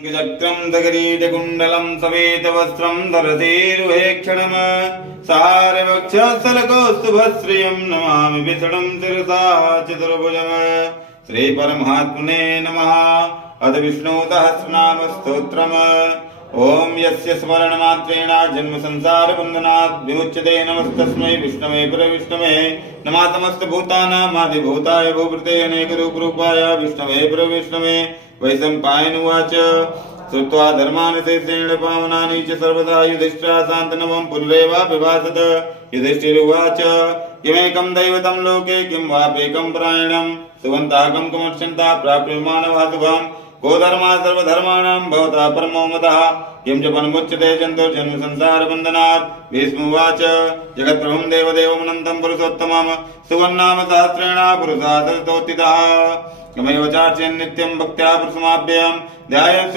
चक्रं दगरीटकुण्डलं सवेतवस्त्रं धरतेरुहेक्षणम् सारवक्षस्थलकौस्तुभश्रियं नमामि विष्णुं शिरसा चतुर्भुजम् श्रीपरमात्मने नमः। अथ विष्णुसहस्रनामस्तोत्रम्। ओम यस्य स्मरणमात्रेण जन्मसंसारबन्धनात् विमुच्यते नमस्तस्मै विष्णवे परविष्णवे नमः। समस्तभूतानामादिभूताय भूभृते अनेकरूपरूपाय विष्णवे परविष्णवे। वैशम्पायन उवाच श्रुत्वा धर्मान् शेषेण पावनानि च सर्वदा युधिष्ठिरः शान्तनवं पुनरेवाभिभाषत। युधिष्ठिरुवाच किमेकं दैवतं लोके किं वाप्येकं परायणं सुवन्ताकं कमर्षन्तः प्राप्यमानः शुभम् को धर्मः सर्वधर्माणां भवता परमो मतः किं च फलमुच्यते जन्तुर्जन्म संसारबन्धनात्। भीष्मोवाच जगत्प्रभुं देवदेवमनन्तं पुरुषोत्तमं सुवर्णाम सहस्रेण पुरुषात् ततोत्थितः यमेव चार्चयन् नित्यं भक्त्या पुरुषमाभ्यं ध्यायन्